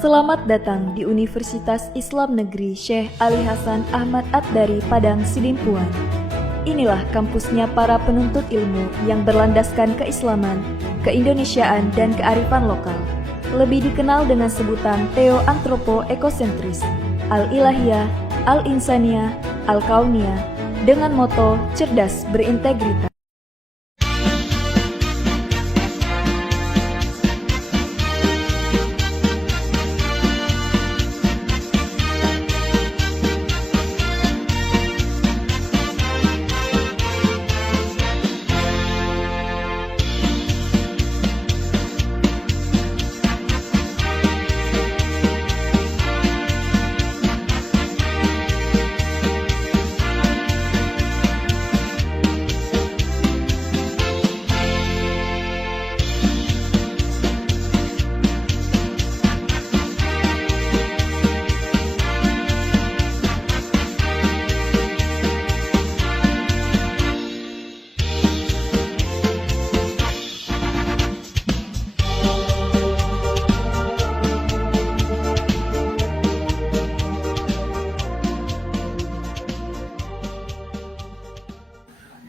Selamat datang di Universitas Islam Negeri Syekh Ali Hasan Ahmad At-Dari Padang Sidimpuan. Inilah kampusnya para penuntut ilmu yang berlandaskan keislaman, keindonesiaan, dan kearifan lokal. Lebih dikenal dengan sebutan Theo-Antropo-Ekosentris, Al-Ilahiyah, Al-Insaniyah, Al-Kauniyah, dengan moto cerdas berintegritas.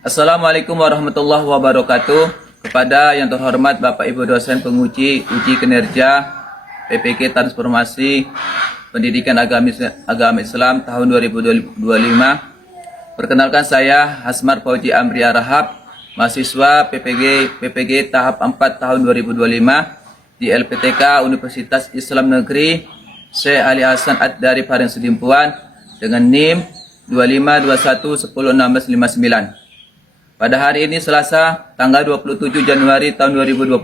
Assalamualaikum warahmatullahi wabarakatuh. Kepada yang terhormat Bapak Ibu dosen penguji uji kinerja PPG Transformasi Pendidikan Agama Islam tahun 2025. Perkenalkan saya Hasmar Fauji Amriya Rahab, mahasiswa PPG tahap 4 tahun 2025 di LPTK Universitas Islam Negeri Syekh Ali Hasan At-Dari Padang Sidimpuan dengan NIM 2521101659. Pada hari ini Selasa, tanggal 27 Januari tahun 2026,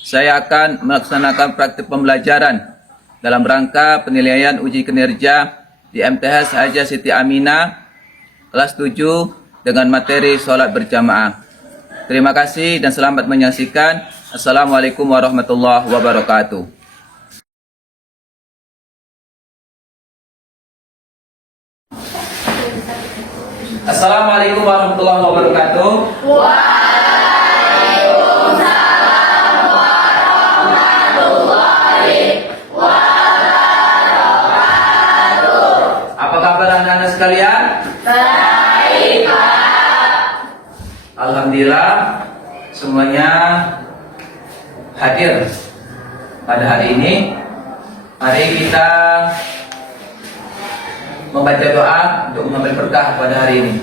saya akan melaksanakan praktik pembelajaran dalam rangka penilaian uji kinerja di MTH Hajah Siti Aminah kelas 7 dengan materi sholat berjamaah. Terima kasih dan selamat menyaksikan. Assalamualaikum warahmatullahi wabarakatuh. Assalamualaikum warahmatullahi wabarakatuh. Waalaikumsalam warahmatullahi wabarakatuh. Apa kabar anak-anak sekalian? Baik, Pak. Alhamdulillah semuanya hadir pada hari ini. Mari kita membaca doa untuk mengambil berkah pada hari ini.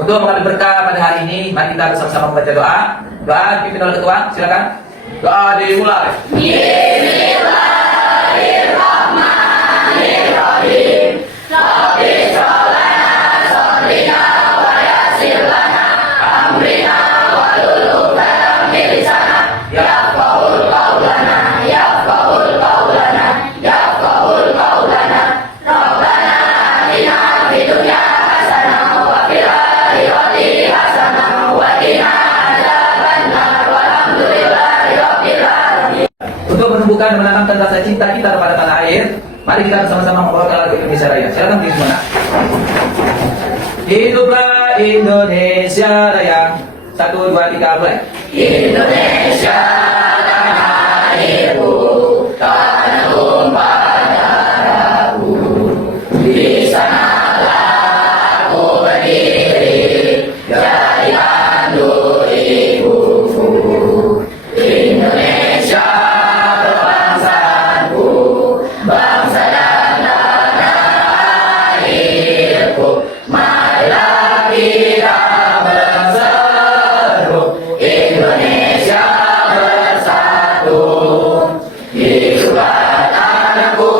Untuk mengambil berkah pada hari ini, mari kita bersama-sama membaca doa. Doa dipimpin oleh ketua, silakan. Doa dimulai. Bismillahirrahmanirrahim. Rabbi sholana sholina wa yassir lana amrina wa lulub lana milisana yafqahul qaulana yafqahul qaulana yafqahul qaulana Rabbana atina fid dunya hasanah wa fil akhirati hasanah wa qina adzabannar walhamdulillahi rabbil alamin. Untuk menumbuhkan dan menanamkan rasa cinta kita kepada tanah air, mari kita bersama-sama membawakan lagu Indonesia Raya. Silakan di semua. Hiduplah Indonesia Raya. 1, 2, 3, mulai. Indonesia tanah airku, tanah tumpah darahku. Di sanalah aku berdiri, jadi tandu ibuku. Indonesia kebangsaanku, bangsa dan tanah airku. Marilah kita berseru, Indonesia bersatu. Hiduplah tanahku,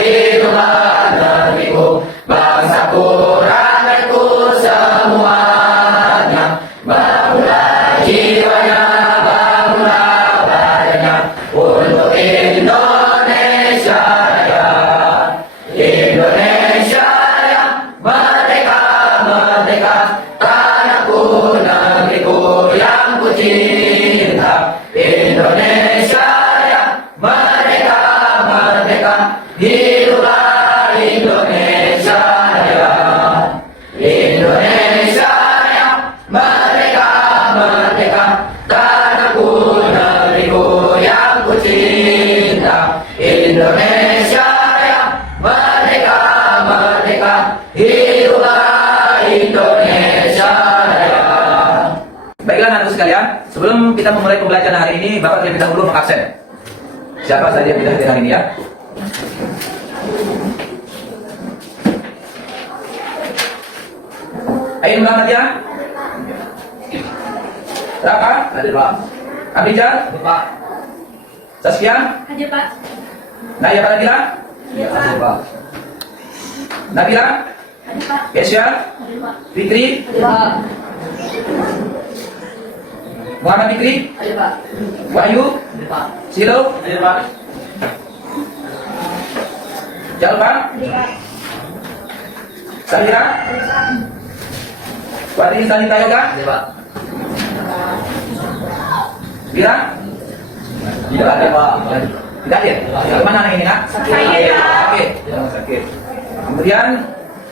hiduplah negeriku, bangsaku, rakyatku semuanya. Bangunlah jiwanya, bangunlah badannya untuk Indonesia Raya. Indonesia Raya, merdeka, merdeka, tanahku, negeriku yang ku cinta. Indonesia Raya, merdeka, merdeka, hiduplah Indonesia Raya. Indonesia Raya, merdeka, merdeka, tanahku, negeriku yang ku cinta. Indonesia Raya, merdeka, merdeka, hiduplah Indonesia Raya. Baiklah anak sekalian, sebelum kita memulai pembelajaran hari ini, Bapak terlebih dahulu mengabsen. Siapa saja yang tidak hadir hari ini ya? Ain Muhammad ya? Berapa? Hadir Pak. Abijah? Hadir Pak. Saskia? Hadir Pak. Naya Paradila? Hadir Pak. Nabila? Hadir Pak. Kesya? Hadir Pak. Fitri? Hadir Pak. Muhammad Fikri? Hadir Pak. Wahyu? Hadir Pak. Silo? Hadir Pak. Jalpa? Hadir Pak. Samira? Hadir Pak. Wadri Sanita Yoga? Hadir Pak. Bira? Tidak hadir Pak. Tidak hadir? Yang mana anak ini nak? Sakit, Pak. Sakit. Oh, sakit. Kemudian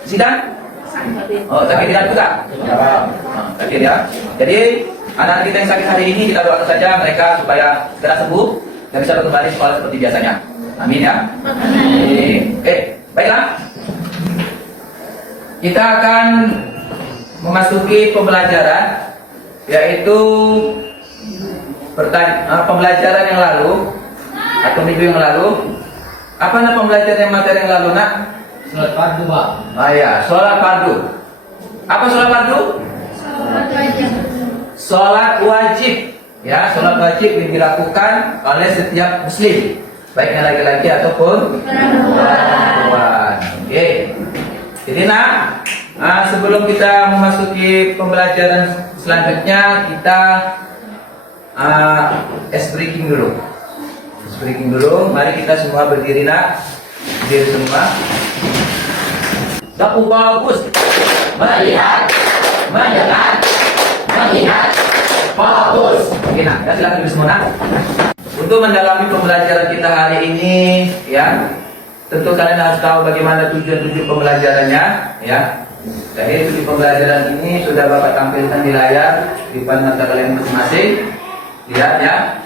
Sidan? Oh, sakit tidak juga? Tidak Pak. Oh, sakit ya. Jadi anak kita yang sakit hari ini kita doakan saja mereka supaya segera sembuh dan bisa kembali sekolah seperti biasanya. Amin ya. Amin. Oke, baiklah. Kita akan memasuki pembelajaran yaitu pembelajaran yang lalu atau minggu yang lalu. Apa nama pembelajaran materi yang lalu nak? Salat fardu Pak. Ah ya, sholat fardu. Apa sholat fardu? Sholat wajib. Ya, sholat wajib yang dilakukan oleh setiap muslim, baiknya laki-laki ataupun perempuan. Oke. Jadi nak, sebelum kita memasuki pembelajaran selanjutnya, kita ice breaking dulu. Ice breaking dulu. Mari kita semua berdiri nak. Berdiri semua. Daku bagus. Melihat, mendengar, melihat, fokus. Oke nak, ya silakan duduk semua nak. Untuk mendalami pembelajaran kita hari ini, ya, tentu kalian harus tahu bagaimana tujuan pembelajarannya, ya. Jadi tujuan pembelajaran ini sudah Bapak tampilkan di layar di depan mata kalian masing-masing. Lihat ya.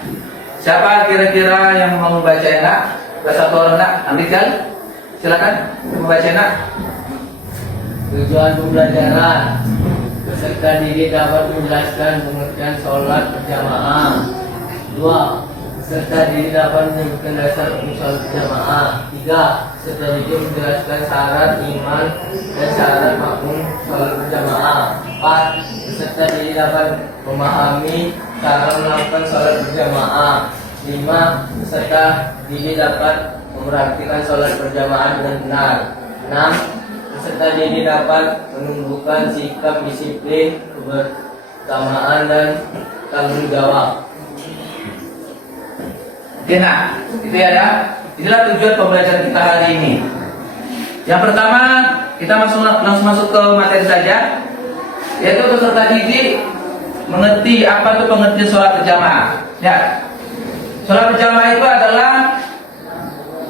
Siapa kira-kira yang mau membaca nak? Satu orang nak, ambilkan. Silakan membaca nak. Tujuan pembelajaran: peserta didik dapat menjelaskan pengertian sholat berjamaah. 2. Peserta didik dapat menyebutkan dasar untuk sholat berjamaah. 3. Peserta didik menjelaskan syarat iman dan syarat makmum sholat berjamaah. 4. Peserta didik dapat memahami cara melakukan sholat berjamaah. 5. Peserta didik dapat memperhatikan sholat berjamaah dengan benar. 6. Peserta didik dapat menumbuhkan sikap disiplin, kebersamaan, dan tanggung jawab. Oke nak, itu ya dah. Inilah tujuan pembelajaran kita hari ini. Yang pertama, kita langsung masuk ke materi saja, yaitu peserta didik mengerti apa itu pengertian sholat berjamaah. Ya, sholat berjamaah itu adalah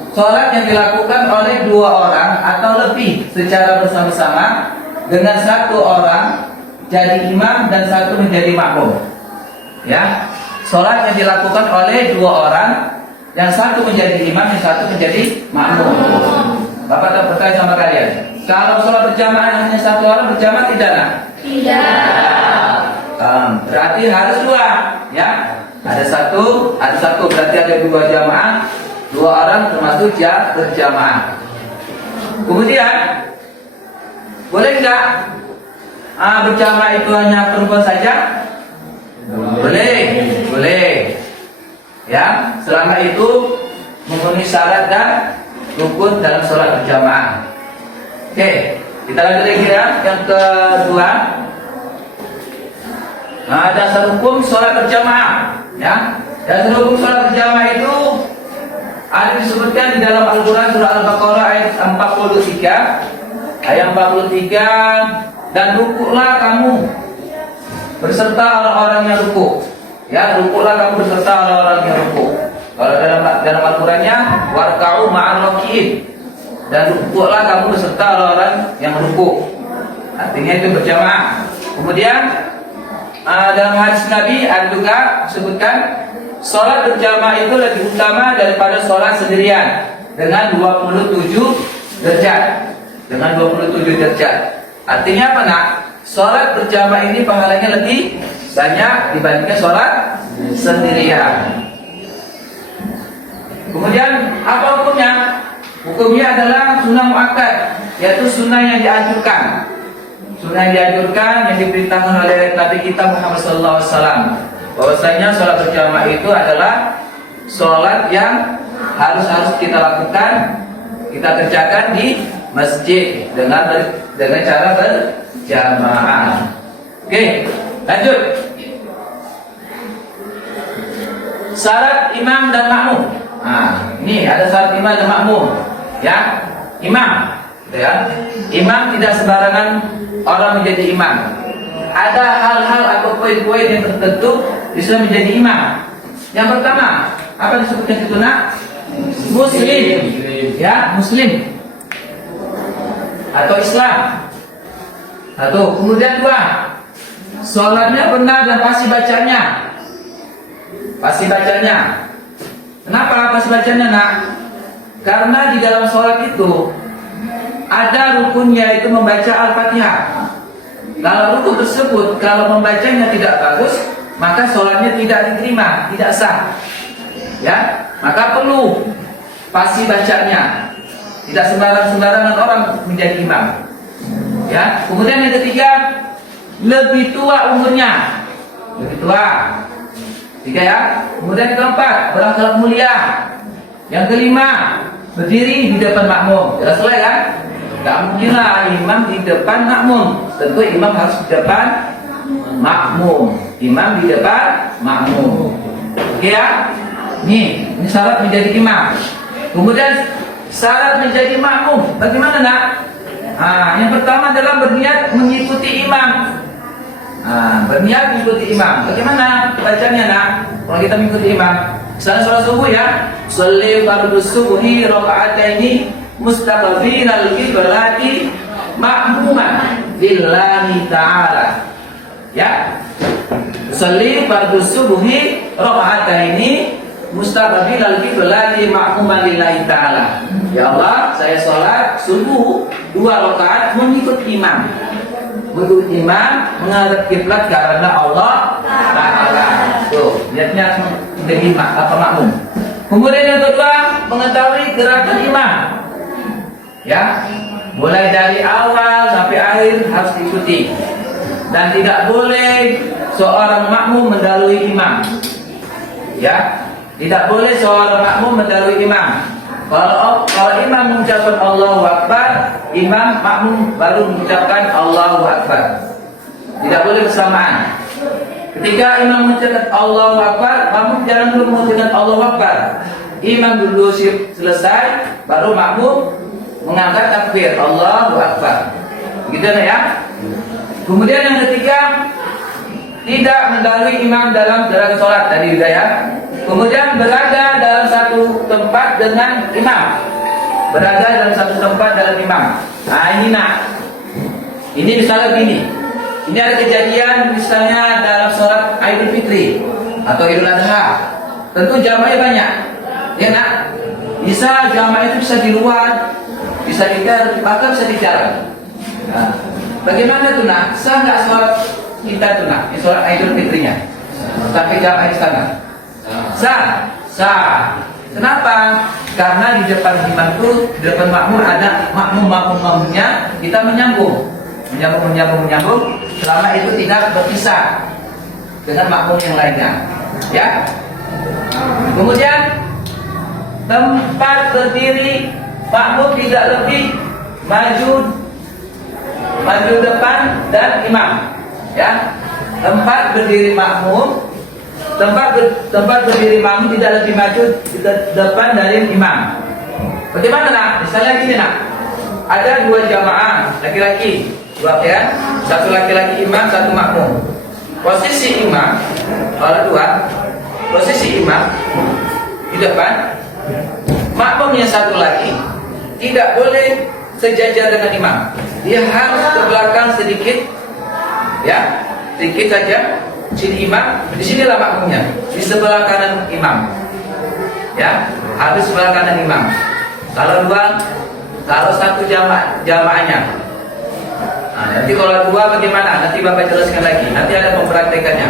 sholat yang dilakukan oleh 2 orang atau lebih secara bersama-sama dengan 1 orang jadi imam dan 1 menjadi makmum. Ya, sholat yang dilakukan oleh 2 orang, yang 1 menjadi imam, yang 1 menjadi makmum. Bapak tak bertanya sama kalian, kalau sholat berjamaah hanya 1 orang berjamaah tidak nak? Tidak. Berarti harus 2, ya. Ada satu berarti ada 2 jamaah. 2 orang termasuk berjamaah. Kemudian boleh nggak berjamaah itu hanya perempuan saja? Boleh. Ya, selama itu memenuhi syarat dan rukun dalam sholat berjamaah. Oke, kita lanjut lagi ya. Yang kedua, dasar hukum sholat berjamaah. Ya, dasar hukum sholat berjamaah itu ada disebutkan di dalam Al-Quran surah Al-Baqarah ayat 43. Ayat 43, dan rukuklah kamu berserta orang-orang yang rukuk. Ya, rukuklah kamu berserta orang-orang yang rukuk. Kalau dalam Al-Qurannya warka'u ma'al raki'in, dan rukuklah kamu berserta orang-orang yang rukuk. Artinya itu berjamaah. Kemudian dalam hadis Nabi ada juga disebutkan sholat berjamaah itu lebih utama daripada sholat sendirian. dengan 27 derajat. Dengan 27 derajat. Artinya apa nak? Sholat berjamaah ini pahalanya lebih banyak dibandingkan sholat sendirian. Kemudian apa hukumnya? Hukumnya adalah sunnah muakkad, yaitu sunnah yang dianjurkan. Sunnah yang dianjurkan yang diperintahkan oleh Nabi kita Muhammad SAW. Bahwasanya sholat berjamaah itu adalah sholat yang harus kita lakukan, kita kerjakan di masjid dengan cara berjamaah. Oke, lanjut. Syarat imam dan makmum. Nah, ini ada syarat imam dan makmum. Ya, imam. Ya, imam tidak sembarangan orang menjadi imam. Ada hal-hal atau poin-poin yang tertentu bisa menjadi imam. Yang pertama, apa disebutkan itu nak? Muslim. Ya, Muslim atau Islam. Satu. Kemudian dua, sholatnya benar dan pasti bacanya. Pasti bacanya. Kenapa pasti bacanya nak? Karena di dalam sholat itu ada rukunnya, itu membaca Al-Fatihah. Kalau rukun tersebut kalau membacanya tidak bagus, maka sholatnya tidak diterima, tidak sah. Ya, maka perlu pasti bacanya. Tidak sembarangan orang menjadi imam. Ya, kemudian yang ketiga, lebih tua umurnya. Lebih tua. Tiga ya. Kemudian yang keempat, berakhlak mulia. Yang kelima, berdiri di depan makmum. Jelas selesai kan? Gak mungkin lah imam di depan makmum. Tentu imam harus di depan makmum. Imam di depan makmum. Oke ya? Ini syarat menjadi imam. Kemudian syarat menjadi makmum. Bagaimana nak? Yang pertama adalah berniat mengikuti imam. Berniat mengikuti imam. Bagaimana bacanya nak? Kalau kita mengikuti imam, misalnya sholat subuh ya, sholli fardhu subuhi raka'ataini mustaqbilal qiblati ma'muman lillahi ta'ala. Ya, sholli fardhu subuhi raka'ataini mustaqbilal qiblati ma'muman lillahi ta'ala. Ya Allah, saya sholat subuh 2 rakaat mengikut imam. Mengikut imam menghadap kiblat karena Allah Ta'ala. Tuh, niatnya menjadi makmum. Kemudian yang kedua, mengetahui gerakan imam. Ya, mulai dari awal sampai akhir harus diikuti. Dan tidak boleh seorang makmum mendahului imam. Ya, tidak boleh seorang makmum mendahului imam. Kalau imam mengucapkan Allahu Akbar, imam makmum baru mengucapkan Allahu Akbar. Tidak boleh bersamaan. Ketika imam mengucapkan Allahu Akbar, makmum jangan dulu mengucapkan Allahu Akbar. Imam dulu selesai, baru makmum mengangkat takbir Allahu Akbar. Gitu ya. Kemudian yang ketiga, tidak mendahului imam dalam gerakan sholat tadi juga ya. Kemudian berada dalam satu tempat dengan imam. Berada dalam satu tempat dengan imam. Ini nak. Ini misalnya gini. Ini ada kejadian misalnya dalam sholat Idul Fitri atau Idul Adha. Tentu jamaahnya banyak. Ya nak. Bisa jamaah itu bisa di luar, bisa di dalam, bahkan bisa di jalan. Nah, bagaimana tuh nak? Sah nggak sholat kita tuh nak? Sholat Idul Fitrinya sampai jamaah di sana. Sah. Kenapa? Karena di depan imam itu, di depan makmum ada makmum-makmumnya, kita menyambung. Selama itu tidak berpisah dengan makmum yang lainnya. Ya. Kemudian tempat berdiri makmum tidak lebih maju depan dan imam. Ya. Tempat berdiri makmum berdiri makmum tidak lebih maju di depan dari imam. Bagaimana nak? Misalnya gini nak, ada 2 jamaah laki-laki, 2 ya, satu laki-laki imam, satu makmum. Posisi imam, kalau 2, posisi imam di depan, makmum yang satu lagi tidak boleh sejajar dengan imam. Dia harus ke belakang sedikit, ya, sedikit saja. Sini imam, di sinilah makmumnya, di sebelah kanan imam. Ya, habis sebelah kanan imam. Kalau dua, kalau satu jamaahnya. Nah, nanti kalau dua bagaimana? Nanti Bapak jelaskan lagi. Nanti ada mempraktekannya.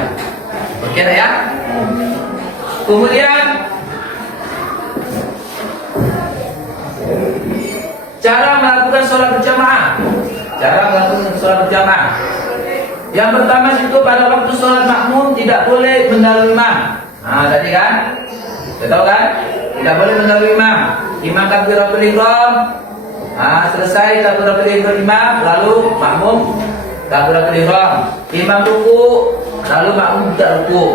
Oke ya? Kemudian cara melakukan sholat berjamaah. Cara melakukan sholat berjamaah. Yang pertama itu pada waktu sholat makmum tidak boleh mendahului imam. Nah, tadi kan? Kita tahu kan? Tidak boleh mendahului imam. Imam takbiratul ihram. Nah, selesai takbiratul ihram imam, lalu makmum takbiratul ihram. Imam ruku, lalu makmum tidak ruku.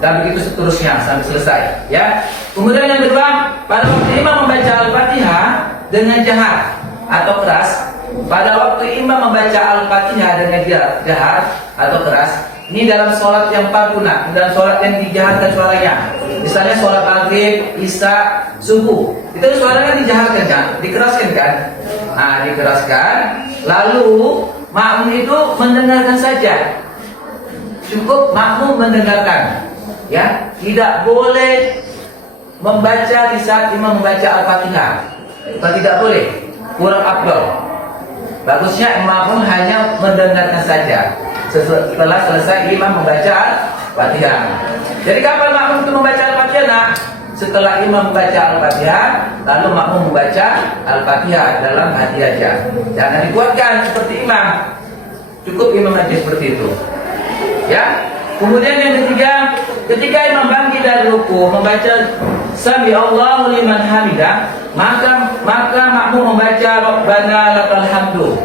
Dan begitu seterusnya sampai selesai, ya. Kemudian yang kedua, pada waktu imam membaca Al-Fatihah dengan jahat atau keras, pada waktu imam membaca Al-Fatihah dengan jahat atau keras, ini dalam sholat yang parpuna, dalam sholat yang dijahatkan suaranya. Misalnya sholat maghrib, isya, subuh, itu suaranya dijahatkan kan, dikeraskan kan? Nah, dikeraskan, lalu makmum itu mendengarkan saja. Cukup makmum mendengarkan. Ya, tidak boleh membaca di saat imam membaca Al-Fatihah. Kalau tidak boleh, kurang afdal. Bagusnya makmum hanya mendengarkan saja setelah selesai imam membaca Al-Fatihah. Jadi kapan makmum itu membaca Al-Fatihah? Nah, setelah imam membaca Al-Fatihah, lalu makmum membaca Al-Fatihah dalam hati aja. Jangan dikuatkan seperti imam. Cukup imam aja seperti itu. Ya. Kemudian yang ketiga, ketika imam bangkit dari ruku membaca Sami Allahu liman hamidah, maka makmum membaca Rabbana lakal hamdu.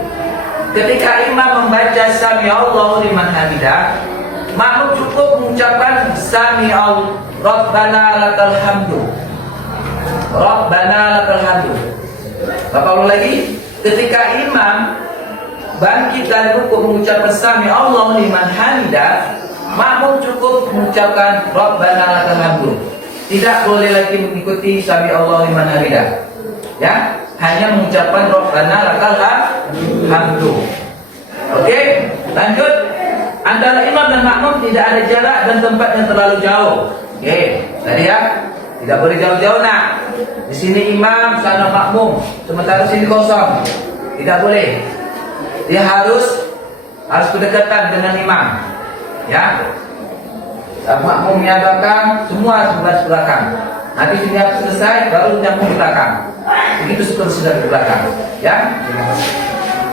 Ketika imam membaca Sami Allahu liman hamidah, makmum cukup mengucapkan Sami Allahu Rabbana lakal hamdu. Rabbana lakal hamdu. Bapak ulang lagi, ketika imam bangkit dari ruku mengucapkan Sami Allahu liman hamidah, makmum cukup mengucapkan Rabbana lakal hamdu. Tidak boleh lagi mengikuti Sami Allahu liman hamidah. Ya, hanya mengucapkan Rabbana lakal hamdu. Oke, lanjut. Antara imam dan makmum tidak ada jarak dan tempat yang terlalu jauh. Oke, tadi ya. Tidak boleh jauh-jauh nak. Di sini imam, sana makmum, sementara sini kosong. Tidak boleh. Dia harus berdekatan dengan imam. Ya, makmumnya belakang, semua sebelah belakang. Nanti sini selesai, baru nyambung ke belakang. Begitu seterusnya ke belakang. Ya.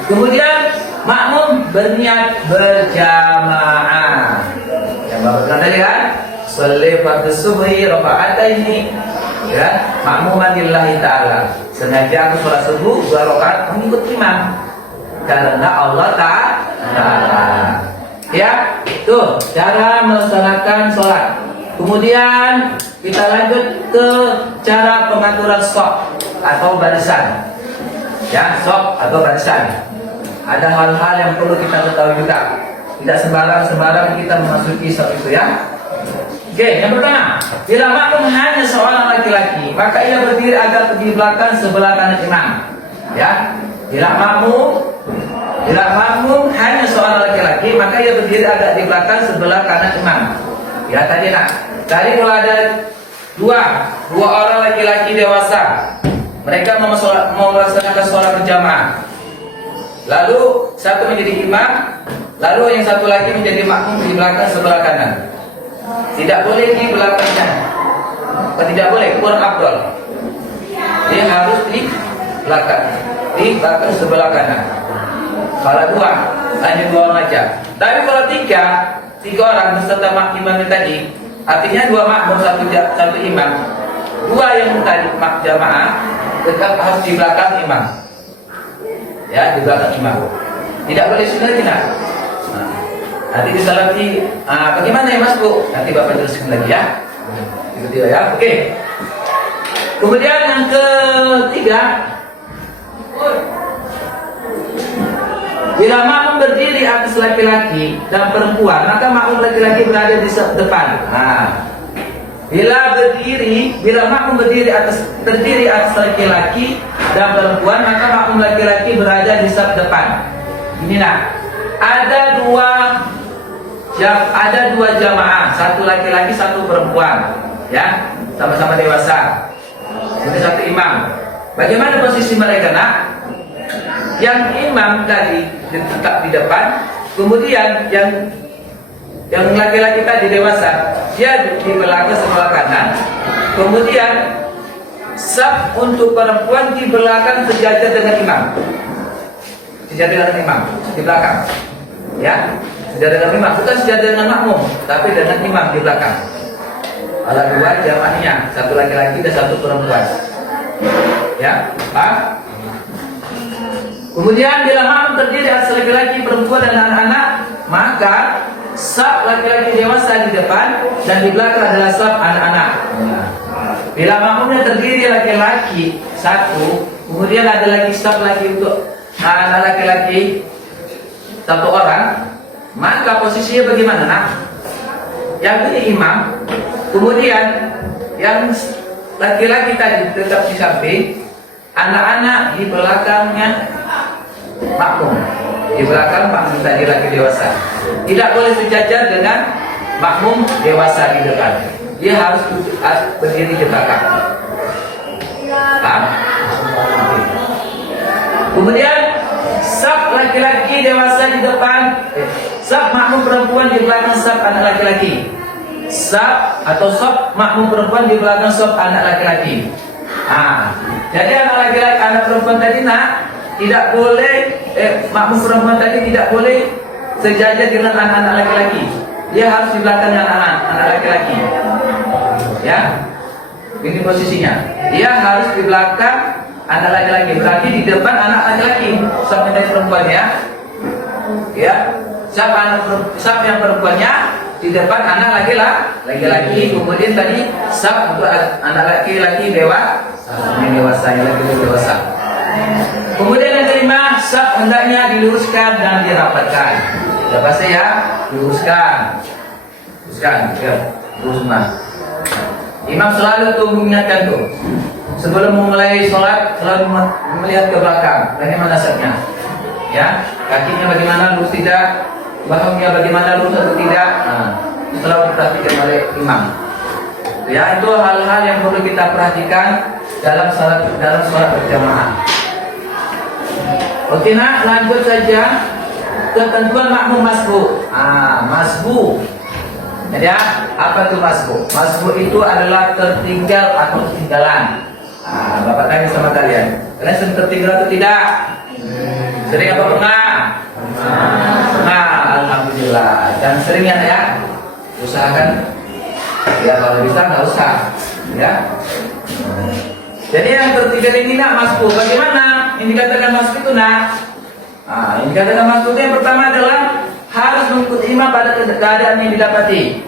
Kemudian makmum berniat berjamaah. Yang bapak tadi kan, sholli fardhu subhi raka'ataini. Ya, makmuman lillahi ta'ala. Sengaja aku sholat subuh 2 rakaat mengikut imam. Karena Allah Ta'ala. Ya, tuh cara melaksanakan sholat. Kemudian kita lanjut ke cara pengaturan shaf atau barisan. Ya, shaf atau barisan. Ada hal-hal yang perlu kita ketahui juga. Tidak sembarang kita memasuki shaf itu ya. Oke, yang pertama, bila makmum hanya seorang laki-laki, maka ia berdiri agak di belakang sebelah kanan imam. Ya, bila makmum hanya seorang laki-laki, maka ia berdiri agak di belakang sebelah kanan imam. Ya tadi nak. Tadi kalau ada dua orang laki-laki dewasa, mereka mau melaksanakan sholat berjamaah. Lalu satu menjadi imam, lalu yang satu lagi menjadi makmum di belakang sebelah kanan. Tidak boleh di belakangnya. Tidak boleh, kurang afdal. Dia harus di belakang sebelah kanan. Kalau hanya 2 orang aja. Tapi kalau 3 orang beserta imam tadi, artinya 2 makmum satu imam. 2 yang tadi jamaah tetap harus di belakang imam. Ya, di belakang imam. Tidak boleh sendiri tidak. Nanti bisa lagi, bagaimana ya Mas Bu? Nanti Bapak jelaskan lagi ya. Itu ya. Oke. Kemudian yang ketiga, bila makmum berdiri atas laki-laki dan perempuan, maka makmum laki-laki berada di depan. Bila makmum terdiri atas laki-laki dan perempuan, maka makmum laki-laki berada di saf depan. Ini nah, ada dua jamaah, satu laki-laki, satu perempuan, ya, sama-sama dewasa. Kemudian satu imam. Bagaimana posisi mereka, nak? Yang imam tadi tetap di depan, kemudian yang laki-laki tadi dewasa, dia di belakang sebelah kanan. Kemudian saf untuk perempuan di belakang sejajar dengan imam. Sejajar dengan imam di belakang. Ya, sejajar dengan imam, bukan sejajar dengan makmum, tapi dengan imam di belakang. Ada dua jamaahnya, satu laki-laki dan satu perempuan. Ya, Pak. Kemudian bila makmum terdiri atas laki-laki, perempuan dan anak-anak, maka saf laki-laki dewasa di depan dan di belakang adalah saf anak-anak. Bila makmumnya terdiri laki-laki satu, kemudian ada lagi saf lagi untuk anak laki-laki satu orang, maka posisinya bagaimana, nak? Yang ini imam, kemudian yang laki-laki tadi tetap di samping, anak-anak di belakangnya makmum, di belakang makmum tadi laki dewasa. Tidak boleh sejajar dengan makmum dewasa di depan. Dia harus berdiri di belakang. Paham? Kemudian saf laki-laki dewasa di depan, saf makmum perempuan di belakang saf anak laki-laki. Saf atau saf makmum perempuan di belakang saf anak laki-laki. Jadi anak laki-laki, anak perempuan tadi, nak, tidak boleh makmum perempuan tadi tidak boleh sejajar dengan anak-anak laki-laki. Dia harus di belakang anak laki-laki. Ya, ini posisinya. Dia harus di belakang anak laki-laki. Berarti di depan anak laki-laki. Saf yang perempuan, ya. Ya, saf yang perempuannya di depan anak laki-laki. Kemudian tadi saf untuk anak laki-laki dewasa, yang laki-laki dewasa. Kemudian yang kelima, saf hendaknya diluruskan dan dirapatkan. Sudah pasti ya, diluruskan. Ya, lurus. Imam selalu tuh mengingatkan tuh, sebelum memulai sholat selalu melihat ke belakang, bagaimana safnya. Ya, kakinya bagaimana, lurus tidak, bahunya bagaimana, lurus atau tidak. Selalu diperhatikan oleh imam. Ya, itu hal-hal yang perlu kita perhatikan dalam sholat berjamaah. Oke, nak, lanjut saja ketentuan makmum masbu. Masbu. Jadi apa itu masbu? Masbu itu adalah tertinggal atau ketinggalan. Bapak tanya sama kalian, kalian sering tertinggal atau tidak? Sering apa pernah? Pernah, alhamdulillah. Dan sering ya, usahakan. Ya kalau bisa nggak usah. Ya. Jadi yang tertinggal ini, nak, masbu. Bagaimana? Ini dikatakan masbu itu, nak. Ini dikatakan masbu itu yang pertama adalah harus mengikuti imam pada keadaan yang didapati.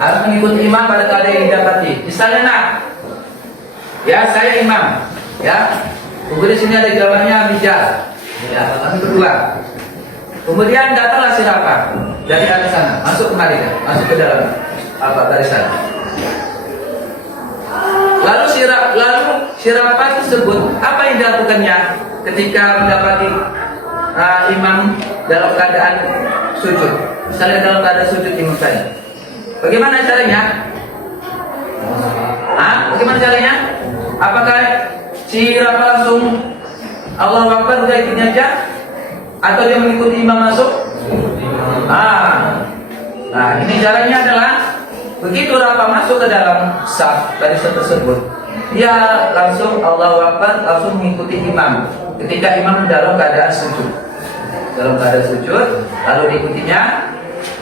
Harus mengikuti imam pada keadaan yang didapati. Misalnya, nak, ya saya imam, ya. Kemudian sini ada jawabannya bijak, ya, kami berdua. Kemudian datanglah siapa dari arah sana, masuk kembali, masuk ke dalam barisan. Lalu sirapan tersebut apa yang dilakukannya ketika mendapati imam dalam keadaan sujud? Misalnya dalam keadaan sujud imam tadi, bagaimana caranya? Bagaimana caranya? Apakah sirapan langsung Allahu Akbar udah ikutnya aja, atau dia mengikuti imam masuk? Ini caranya adalah begitu Rafa masuk ke dalam saf barisan tersebut, dia langsung Allahu Akbar, langsung mengikuti imam. Ketika imam dalam keadaan sujud, lalu diikutinya,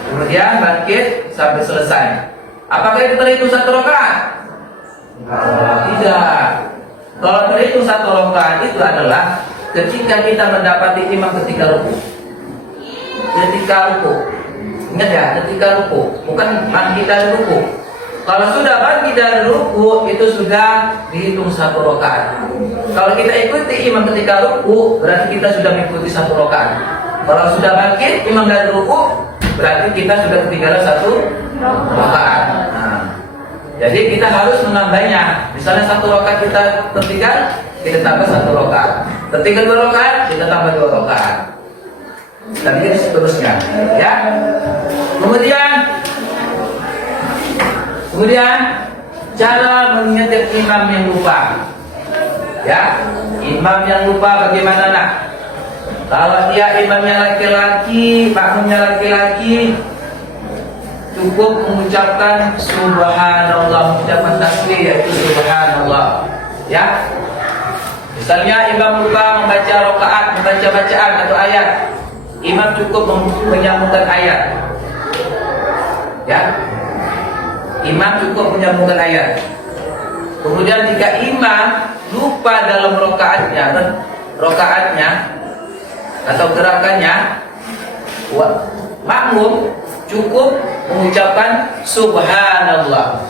kemudian bangkit sampai selesai. Apakah itu terhitung satu rakaat? Tidak. Kalau terhitung satu rakaat itu adalah ketika kita mendapati imam ketika ruku. Ingat ya, ketika ruku, bukan bangkit dari ruku. Kalau sudah bangkit dari ruku, itu sudah dihitung satu rakaat. Kalau kita ikuti imam ketika ruku, berarti kita sudah mengikuti satu rakaat. Kalau sudah bangkit imam dari ruku, berarti kita sudah ketinggalan satu rakaat. Jadi kita harus menambahnya. Misalnya satu rakaat kita tertinggal, kita tambah satu rakaat. Tertinggal dua rakaat, kita tambah dua rakaat. Dan ini seterusnya, ya. Kemudian cara mengingatkan imam yang lupa. Ya, imam yang lupa bagaimana nak? Kalau dia imamnya laki-laki, makmumnya laki-laki, cukup mengucapkan subhanallah, mengucapkan tasbih yaitu subhanallah. Ya. Misalnya imam lupa membaca rakaat, membaca bacaan atau ayat, imam cukup menyambungkan ayat. Ya. Imam cukup menyambungkan ayat. Kemudian jika imam lupa dalam rakaatnya atau gerakannya, makmum cukup mengucapkan subhanallah.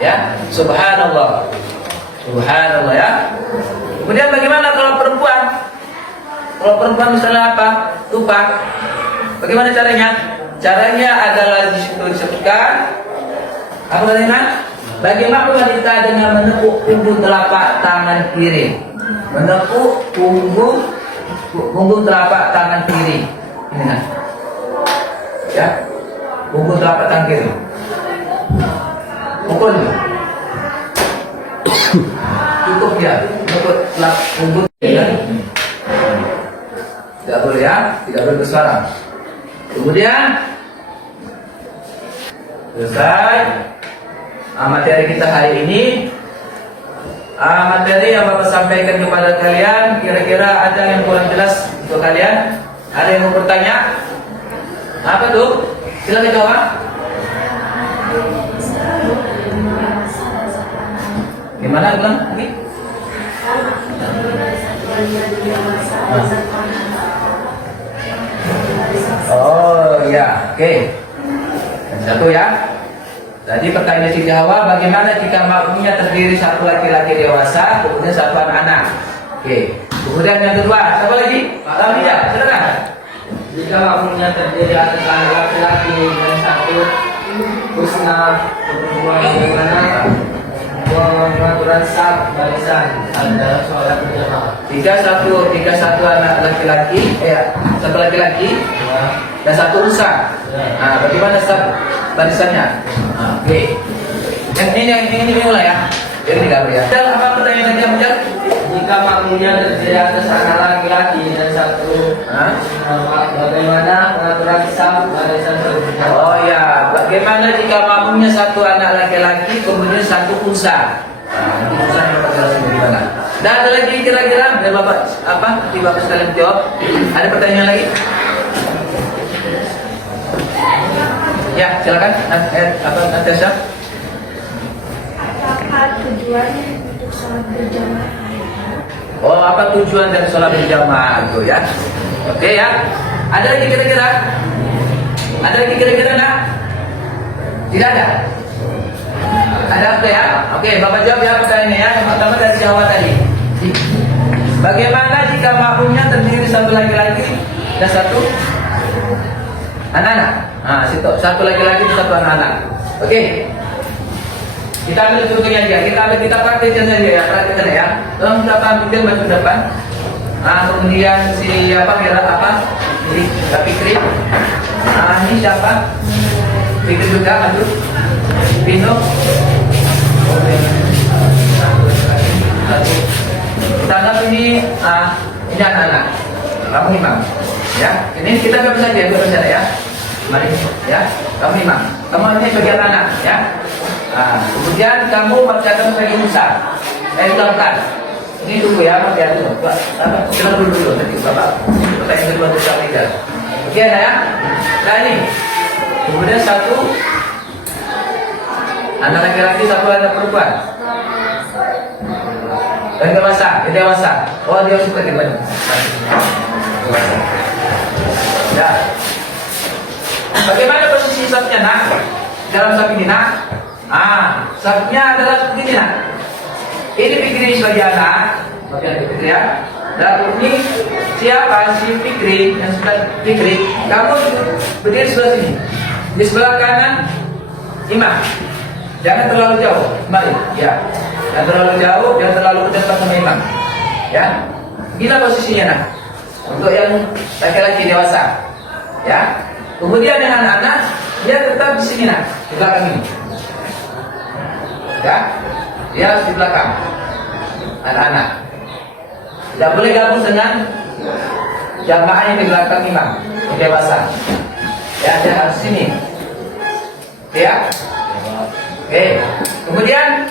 Ya, subhanallah. Subhanallah ya. Kemudian bagaimana kalau perempuan? Kalau perempuan misalnya apa? Lupa. Bagaimana caranya? Caranya adalah di situ disebutkan apa katanya? Bagaimana wanita dengan menepuk punggung telapak tangan kiri? Menepuk punggung telapak tangan kiri. Ini kan? Ya, punggung telapak tangan kiri. Pukul. Cukup ya, menepuk punggung kiri. Tidak boleh ya, tidak boleh bersuara. Kemudian selesai. Materi kita hari ini, materi yang Bapak sampaikan kepada kalian, kira-kira ada yang kurang jelas untuk kalian? Ada yang mau bertanya? Apa tuh? Silakan jawab. Gimana bilang? Oh ya, oke. Satu ya. Tadi pertanyaan dijawab, bagaimana jika makmumnya terdiri satu laki-laki dewasa, kemudian satu anak-anak. Oke. Kemudian yang kedua, siapa lagi? Pak Lamia, silakan. Jika makmumnya terdiri atas anak laki-laki dan satu husna perempuan, bagaimana pengaturan saf barisan dalam sholat berjamaah? Jika satu anak laki-laki, satu laki-laki dan satu unsa. Nah, bagaimana saf barisannya? Oke. Yang ini mulai ya. Jadi tidak ya. Dan apa pertanyaan tadi Amjad? Jika makmumnya terdiri atas anak laki-laki dan satu bagaimana pengaturan saf barisan berjamaah? Oh ya, bagaimana jika makmumnya satu anak laki-laki kemudian satu unsa? Nanti unsa yang jelas bagaimana? Dan ada lagi kira-kira dari Bapak Di Bapak sekalian jawab. Ada pertanyaan lagi? Ya, silakan. Natasha? Apa tujuan untuk sholat berjamaah? Oh, apa tujuan dari sholat berjamaah itu ya? Oke ya. Ada lagi kira-kira? Ada lagi kira-kira nak? Tidak ada? Ada apa ya? Oke, Bapak jawab ya pertanyaannya ya. Yang pertama dari Jawa tadi. Bagaimana jika makmumnya terdiri satu laki-laki dan satu anak-anak? Nah, satu laki-laki dan satu anak-anak. Oke. Kita ambil contohnya aja. Kita praktekkan saja ya, praktekkan ya. Tolong kita ambil maju depan. Nah, kemudian siapa kira apa? Jadi Fikri. Nah, ini siapa? Fikri juga maju. Pino. Satu. Kita anggap ini anak-anak. Kamu imam. Ya, ini kita bebas saja, ya. Mari, ya. Kamu imam. Kamu ini sebagai anak, ya. Nah, kemudian kamu bacakan sebagai Musa. Ulangan. Ini tunggu ya, Mas ya dulu. Kita dulu nanti Bapak. Pertanyaan kedua kita tidak. Oke ya. Nah ini. Kemudian satu anak laki-laki, satu anak perempuan. Dan dewasa. Oh, dia suka gimana? Ya. Bagaimana posisi safnya nak? Dalam saf ini nak? Safnya adalah seperti ini nak. Ini Fikri sebagai anak, bagian Fikri ya. Dan ini siapa? Si Fikri yang sudah Fikri. Kamu berdiri sebelah sini. Di sebelah kanan imam. Jangan terlalu jauh. Mari, ya. Jangan terlalu jauh, jangan terlalu dekat sama imam. Ya. Gila posisinya nak. Untuk yang laki-laki dewasa. Ya. Kemudian yang anak-anak dia tetap di sini nak, di belakang ini. Ya. Dia harus di belakang anak-anak. Tidak boleh gabung dengan jamaah yang di belakang imam yang dewasa. Ya, dia harus sini. Ya. Oke. Kemudian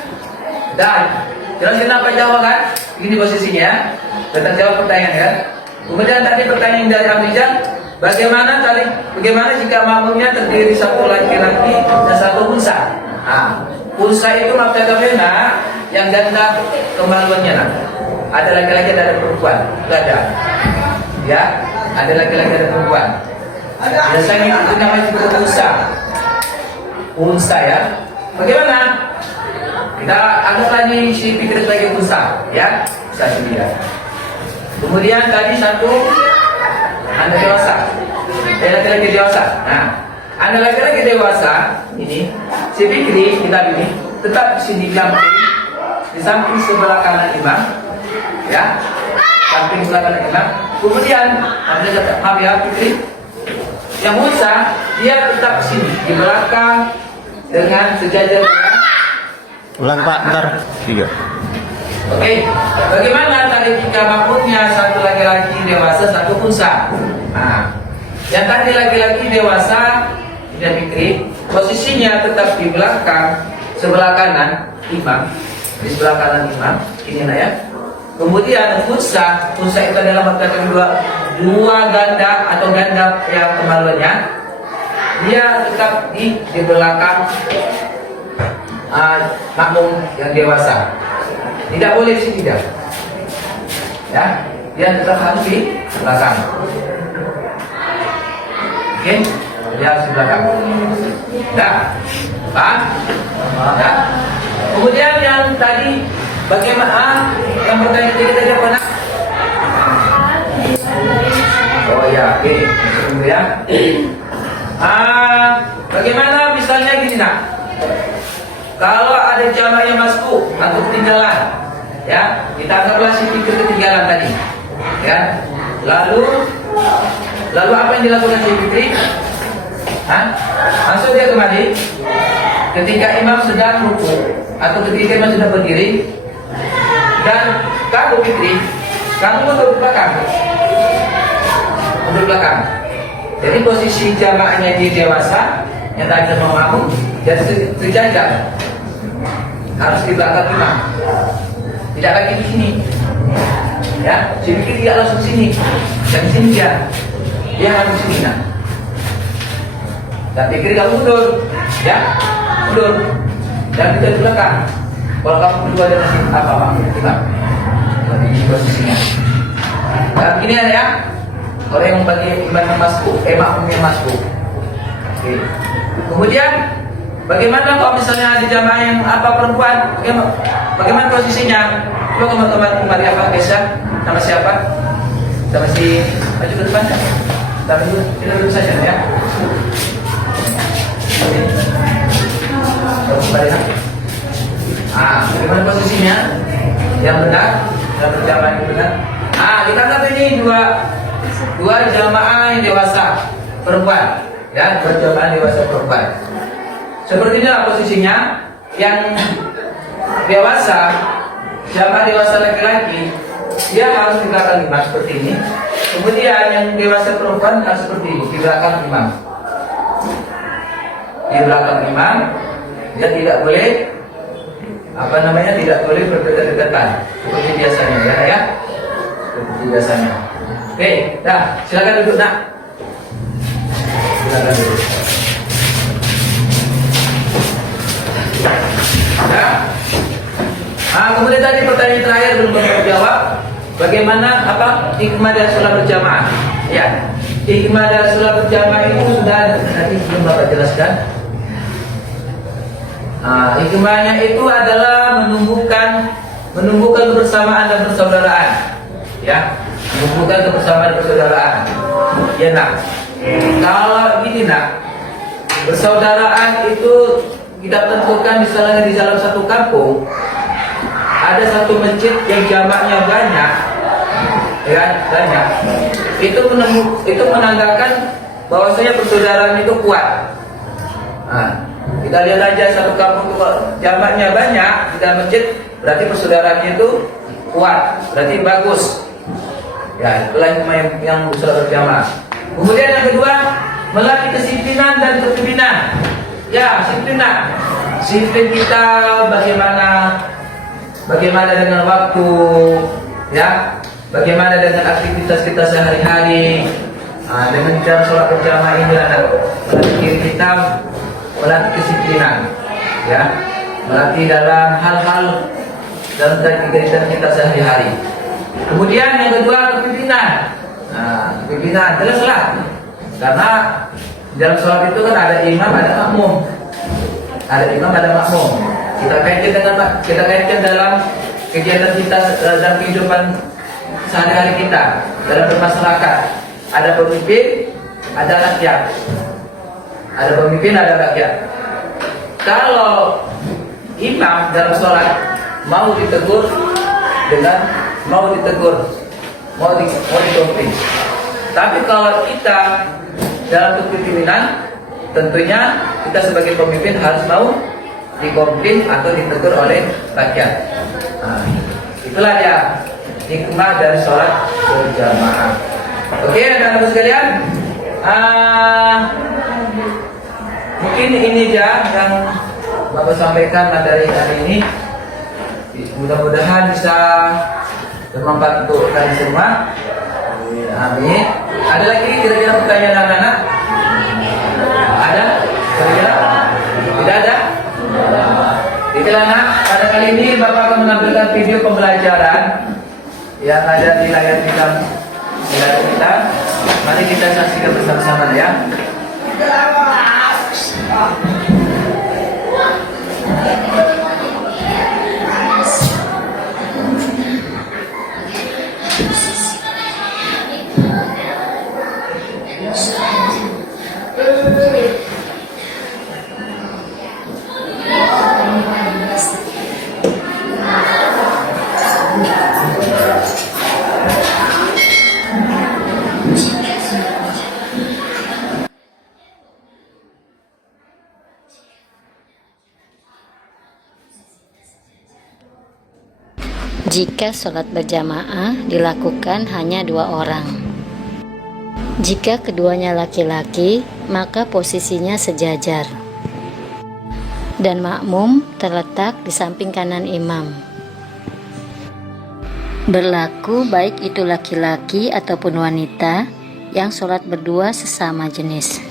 dan jelas kenapa jawab kan? Ini posisinya. Tentang jawab pertanyaan kan. Kemudian tadi pertanyaan dari Amijang, bagaimana jika makmumnya terdiri satu laki-laki dan satu unsa? Nah, unsa itu maksudnya yang ganda kemaluannya nah. Ada laki-laki dan ada perempuan, tidak ada. Ya, ada laki-laki dan perempuan. Biasanya itu namanya juga unsa ya. Bagaimana? Kita anggap lagi si Fikri sebagai unsa, ya, unsa dia. Kemudian tadi satu anak dewasa, laki-laki dewasa. Nah, anak laki-laki dewasa ini si Fikri kita ini tetap di sini di samping sebelah kanan imam, ya, samping sebelah kanan imam. Kemudian maaf ya Fikri, yang unsa dia tetap di sini di belakang dengan sejajar. Ulang Pak, ntar 3. Oke, bagaimana tadi jika makmumnya satu laki-laki dewasa, satu unsa? Nah, yang tadi laki-laki dewasa tidak Fikri, posisinya tetap di belakang sebelah kanan imam, di sebelah kanan imam, ini lah ya. Kemudian unsa itu adalah maksudnya dua ganda atau ganda yang kemaluannya, dia tetap di belakang makmum yang dewasa. Tidak boleh di sini tidak. Ya, dia tetap harus di belakang. Oke, dia harus di belakang. Nah, Pak. Ya. Kemudian yang tadi bagaimana yang bertanya tadi apa nak? Oh ya, oke. Tunggu ya. Bagaimana misalnya gini nak? Kalau ada jamaah yang masuk atau ketinggalan, ya, kita anggaplah si Fikri ketinggalan tadi, ya. Lalu apa yang dilakukan si Fikri? Langsung dia kembali. Ketika imam sudah rukuk atau ketika imam sudah berdiri, dan kamu Fikri, kamu mundur belakang, mundur belakang. Jadi posisi jamaahnya di dewasa yang tadi sama makmum jadi sejajar. Harus di belakang imam, tidak lagi di sini. Ya, si Fikri tidak langsung sini, dan sini dia harus sini nah. Dan Fikri kamu mundur, ya, mundur, dan kita di belakang. Kalau kamu berdua ada masih apa imam, di posisinya. Dan ini ya, orang yang bagi imam yang masuk, makmum yang masuk. Oke. Kemudian bagaimana kalau misalnya di jamaah yang perempuan? Bagaimana posisinya? Coba teman-teman kembali Geser? Nama siapa? Sama si maju ke depan ya? Kita duduk saja ya. Kembali ya. Bagaimana posisinya? Yang benar? Yang berjamaah yang benar? Kita anggap ini dua jamaah yang dewasa perempuan, ya, dua jamaah dewasa perempuan. Seperti inilah posisinya. Yang dewasa, jamaah dewasa laki-laki, dia harus di belakang imam seperti ini. Kemudian yang dewasa perempuan harus seperti ini, di belakang imam. Di belakang imam, dia tidak boleh tidak boleh berdekat-dekatan seperti biasanya, ya. Seperti biasanya. Oke, silakan duduk nak. Silakan duduk. Ya. Kemudian tadi pertanyaan terakhir belum terjawab. Bagaimana hikmah dari sholat berjamaah? Ya, hikmah dari sholat berjamaah itu sudah nanti belum Bapak jelaskan. Hikmahnya itu adalah menumbuhkan kebersamaan dan persaudaraan. Ya, menumbuhkan kebersamaan dan persaudaraan. Ya nak. Kalau gini nak, persaudaraan itu kita tentukan misalnya di dalam satu kampung ada satu masjid yang jamaknya banyak, ya banyak. Itu menandakan bahwasanya persaudaraan itu kuat. Kita lihat aja satu kampung itu jamaknya banyak di dalam masjid, berarti persaudaraannya itu kuat, berarti bagus. Ya, itulah yang sholat berjamaah. Kemudian yang kedua, melatih kedisiplinan dan kepemimpinan. Ya, disiplin kita bagaimana dengan waktu, ya, bagaimana dengan aktivitas kita sehari-hari. Dengan cara sholat berjamaah ini melatih diri kita, melatih kedisiplinan, ya, melatih dalam hal-hal dalam kegiatan kita sehari-hari. Kemudian yang kedua, kepemimpinan. Kepemimpinan jelaslah, karena dalam sholat itu kan ada imam, ada makmum. Kita kaitkan dalam kegiatan kita, dalam kehidupan sehari-hari kita, dalam bermasyarakat. Ada pemimpin, ada rakyat. Ada pemimpin, ada rakyat. Kalau imam dalam sholat mau ditegur, mau dikompin. Tapi kalau kita dalam kepemimpinan, tentunya kita sebagai pemimpin harus mau dikompin atau ditegur oleh rakyat. Itulah dia hikmah dari sholat berjamaah. Oke, anak-anak sekalian, mungkin ini aja yang Bapak sampaikan materi hari ini. Mudah-mudahan bisa bermanfaat untuk kalian semua. Amin. Ada lagi kira-kira pertanyaan anak-anak? Ada? Kira-kira? Tidak ada? Baiklah nak, pada kali ini Bapak akan menampilkan video pembelajaran yang ada di layar kita. Mari kita saksikan bersama-sama ya. Jika sholat berjamaah dilakukan hanya 2 orang. Jika keduanya laki-laki, maka posisinya sejajar. Dan makmum terletak di samping kanan imam. Berlaku baik itu laki-laki ataupun wanita yang sholat berdua sesama jenis.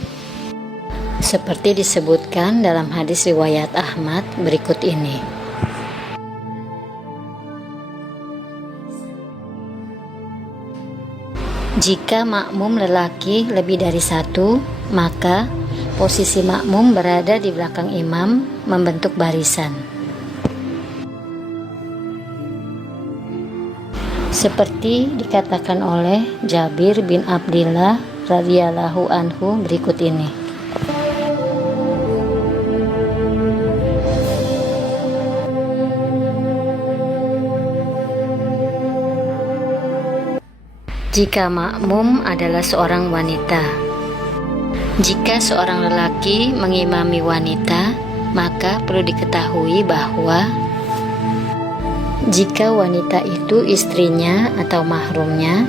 Seperti disebutkan dalam hadis riwayat Ahmad berikut ini. Jika makmum lelaki lebih dari 1, maka posisi makmum berada di belakang imam membentuk barisan. Seperti dikatakan oleh Jabir bin Abdillah radhiyallahu anhu berikut ini. Jika makmum adalah seorang wanita. Jika seorang lelaki mengimami wanita, maka perlu diketahui bahwa jika wanita itu istrinya atau mahrumnya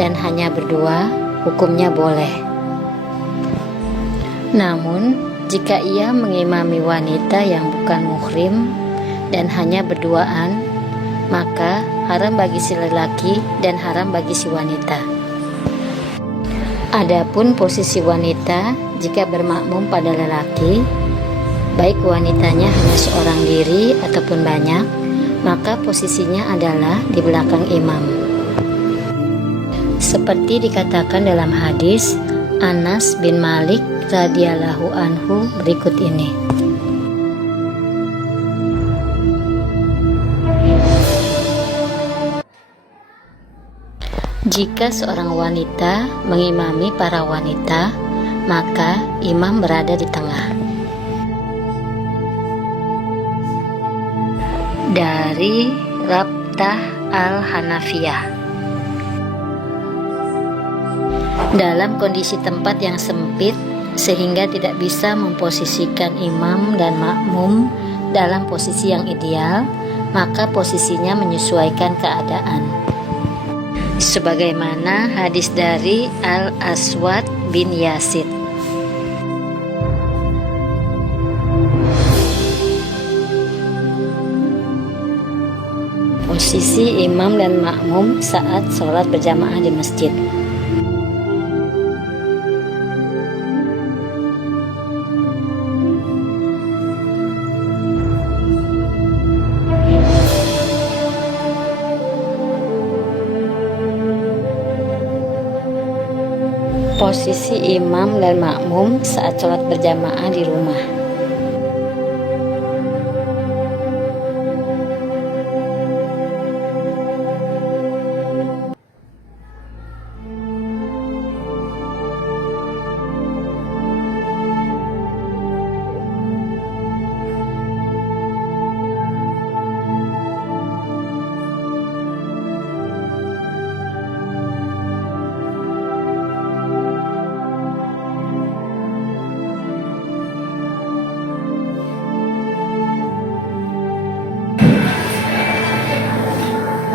dan hanya berdua, hukumnya boleh. Namun, jika ia mengimami wanita yang bukan muhrim dan hanya berduaan, maka haram bagi si lelaki dan haram bagi si wanita. Adapun posisi wanita jika bermakmum pada lelaki, baik wanitanya hanya seorang diri ataupun banyak, maka posisinya adalah di belakang imam. Seperti dikatakan dalam hadis Anas bin Malik radhiyallahu anhu berikut ini. Jika seorang wanita mengimami para wanita, maka imam berada di tengah. Dari Rabtah Al-Hanafiyah. Dalam kondisi tempat yang sempit sehingga tidak bisa memposisikan imam dan makmum dalam posisi yang ideal, maka posisinya menyesuaikan keadaan. sebagaimana hadis dari Al-Aswad bin Yazid. Posisi imam dan makmum saat sholat berjamaah di masjid. Posisi imam dan makmum saat sholat berjamaah di rumah.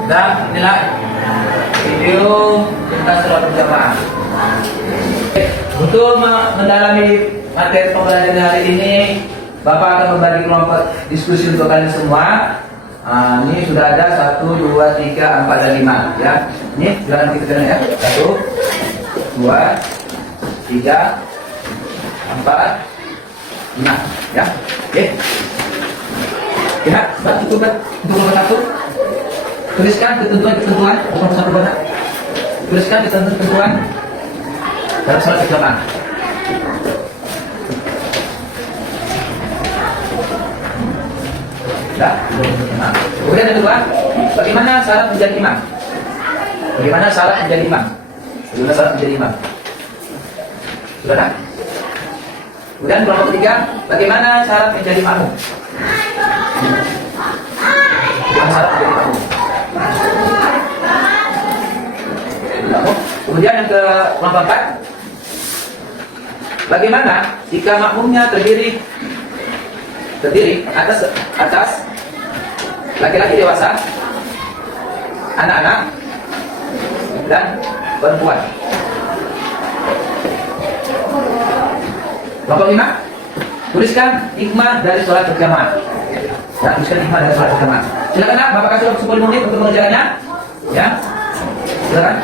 Dan inilah video tentang sholat berjamaah. Untuk mendalami materi pembelajaran hari ini, Bapak akan membagi kelompok diskusi untuk kalian semua. Ini sudah ada 1, 2, 3, 4, dan 5 ya. Ini silakan kita dengar ya. 1, 2, 3, 4, 5 ya. Oke. Lihat, untuk nomor 1. Tuliskan ketentuan nomor 1 benar. Tuliskan ketentuan dalam sholat berjamaah. Nah, kemudian yang kedua, bagaimana syarat menjadi imam? Bagaimana syarat menjadi imam? Bagaimana syarat menjadi imam? Sudah tak? Kemudian kelompok ketiga, bagaimana syarat menjadi makmum? Bagaimana syarat menjadi makmum? Kemudian yang ke kelompok 4, bagaimana jika makmumnya terdiri atas laki-laki dewasa, anak-anak, dan perempuan. Kelompok 5, tuliskan hikmah dari sholat berjamaah. Tuliskan hikmah dari sholat berjamaah. Silakan Bapak kasih waktu 10 menit untuk mengerjakannya. Ya, silakan.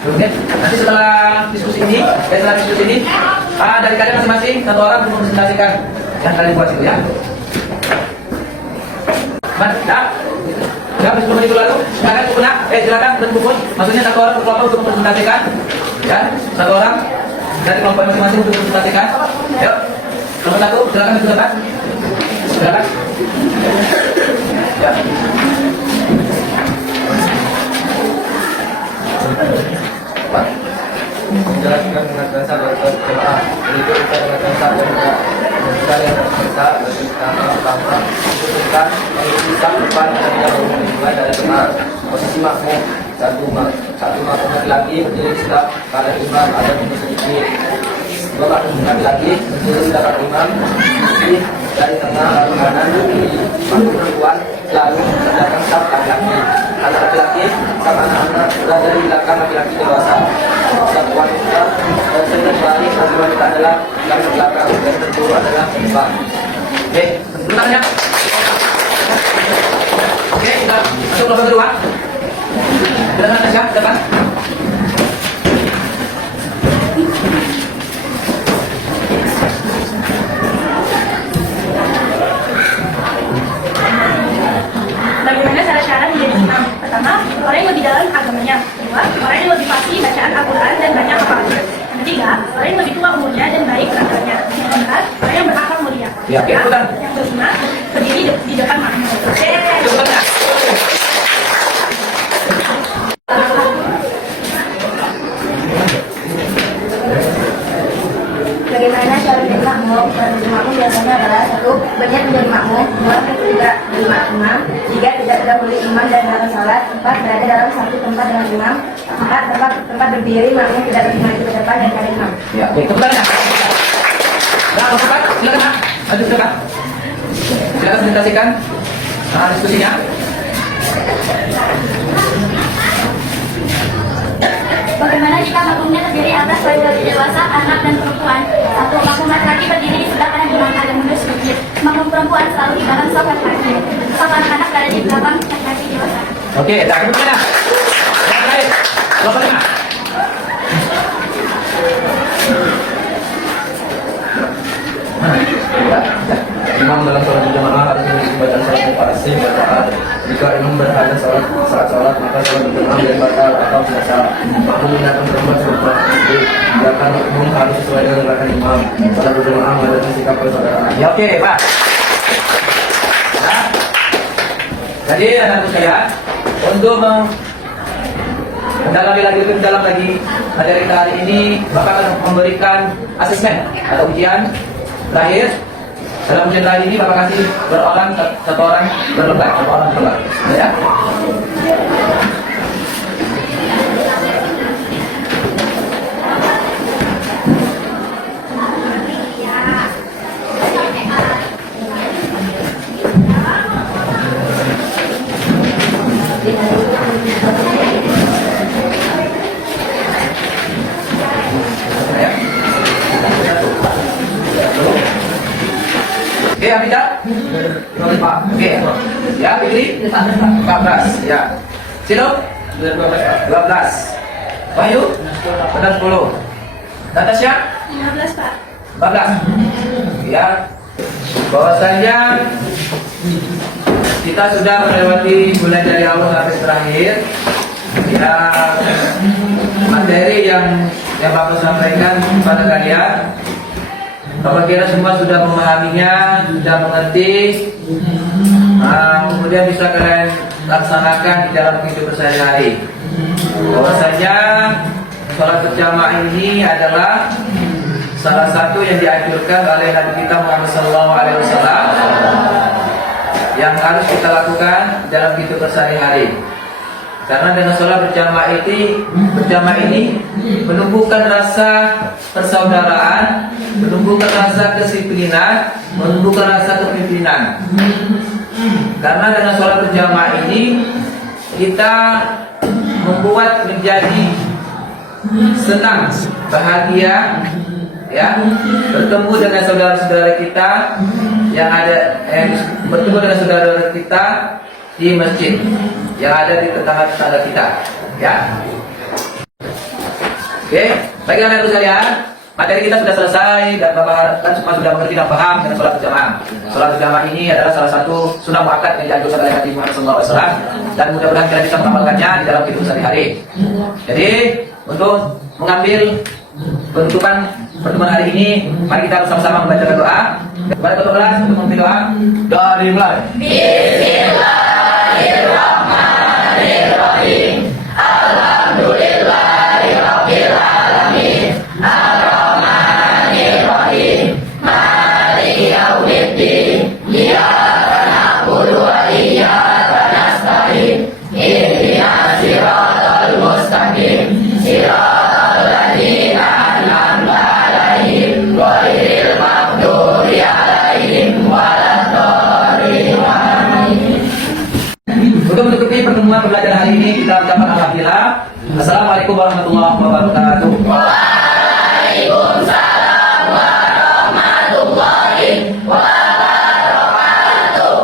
Kemudian nanti setelah diskusi ini, dari kalian masing-masing 1 orang untuk mempresentasikan yang kalian buat itu ya. Ya, 10 menit lalu. Silakan berkumpul. Maksudnya 1 orang per kelompok untuk mempresentasikan. Ya, 1 orang dari kelompok masing-masing untuk mempresentasikan. Yuk, kelompok 1, silakan berkumpul. Silakan. Ya. Menjelaskan mengenai sahabat berjamaah. Berikut kita mengenai sahabat berjamaah yang terbesar bagi bangsa untuk menunjukkan depan dan yang dimulai dari benar. Posisi makmum satu makmum laki-laki berdiri sebelah kanan imam ada di sedikit. 2 makmum laki-laki berdiri di depan imam sisi dari tengah lalu kanan di makmum perempuan lalu mengerjakan saf laki-laki. Anak laki-laki sama anak-anak berada di belakang laki-laki dewasa. Satu wanita dan sebenarnya satu wanita adalah yang belakang dan kedua adalah depan. Oke, bentarnya. Oke, kita masuk kelompok kedua. Silakan Tasya, depan. Bagaimana syarat-syarat menjadi imam? Pertama, orang yang lebih dalam agamanya. Kedua, orang yang lebih fasih bacaan Al-Quran dan banyak hafalnya. Yang ketiga, orang yang lebih tua umurnya dan baik penampilannya. Yang keempat, orang yang berakhlak mulia. Ya, ikutan. Yang kelima, berdiri di depan makmum. Ikutan. Bagaimana cara menjadi makmum? Menjadi makmum biasanya adalah 1. Berniat menjadi makmum. 2. Tidak menyimak imam. 3. Tidak terdahului imam dan dalam salat. 4. Berada dalam satu tempat dengan imam. 4. Tempat berdiri makmum tidak lebih maju ke depan daripada imam. Ya, oke, kebetulannya. Nah, Bapak, silakan. Maju silakan. Silakan presentasikan diskusinya. Bagaimana jika makmumnya terdiri atas laki-laki dewasa, anak, dan perempuan? 1. Makmum laki-laki berdiri di sebelah kanan imam dan mundur sedikit. Makmum perempuan selalu di belakang saf laki-laki. Saf anak-anak berada di belakang laki-laki dewasa. Oke, dah kemana? Yang lain. Kelompok 5. Imam dalam sholat berjamaah harus mengikuti bacaan sholat mufarisi berdoa. Jika imam berada saat sholat maka sholat berjamaah menjadi batal atau tidak sah. Makmum akan berbuat serupa seperti gerakan makmum harus sesuai dengan gerakan imam. Sholat berjamaah menjadi sikap persaudaraan. Ya, oke, Pak. Nah, jadi anak saya untuk mendalami lagi lebih dalam lagi materi kita hari ini, Bapak akan memberikan asesmen atau ujian terakhir. Dalam ujian terakhir ini Bapak kasih berorang satu orang berlembar, satu orang berlembar, ya. Oke, Abida? Oke. Ya, Fitri? 14. Ya. Sino? 12. Wahyu? 10. Natasha? 15, Pak. 14. Ya. Bahwasanya kita sudah melewati bulan dari awal sampai terakhir. Ya, materi yang Bapak sampaikan kepada kalian, Bapak kira semua sudah memahaminya, sudah mengerti, kemudian bisa kalian laksanakan di dalam kehidupan sehari-hari. Bahwasanya sholat berjamaah ini adalah salah satu yang dianjurkan oleh Nabi kita Muhammad SAW yang harus kita lakukan dalam kehidupan sehari-hari. Karena dengan sholat berjamaah ini menumbuhkan rasa persaudaraan, menumbuhkan rasa kedisiplinan, menumbuhkan rasa kepemimpinan. Karena dengan sholat berjamaah ini kita membuat menjadi senang, bahagia, ya, bertemu dengan saudara-saudara kita yang ada, bertemu dengan saudara kita di masjid yang ada di tetangga-tetangga kita, ya. Oke, bagi anak-anak sekalian, materi kita sudah selesai dan Bapak harapkan semua sudah mengerti dan paham dengan sholat berjamaah. Sholat berjamaah ini adalah salah satu sunnah muakkad yang dianjurkan oleh Nabi Muhammad SAW dan mudah-mudahan kita bisa mengamalkannya di dalam kehidupan sehari-hari. Jadi untuk mengambil penutupan pertemuan hari ini, mari kita sama-sama membaca doa. Kepada kelas untuk memimpin doa. Doa dimulai. Bismillahirrahmanirrahim. Alhamdulillahirabbil alamin. Arrahmanirrahim. Maliki yaumiddin. Iyyaka na'budu wa iyyaka nasta'in. Ihdinas siratal mustaqim. Siratal ladzina an'amta 'alaihim ghairil maghdubi 'alaihim waladdallin. Untuk menutupi pertemuan belajar hari ini kita ucapkan alhamdulillah. Assalamualaikum warahmatullahi wabarakatuh. Waalaikumsalam warahmatullahi wabarakatuh.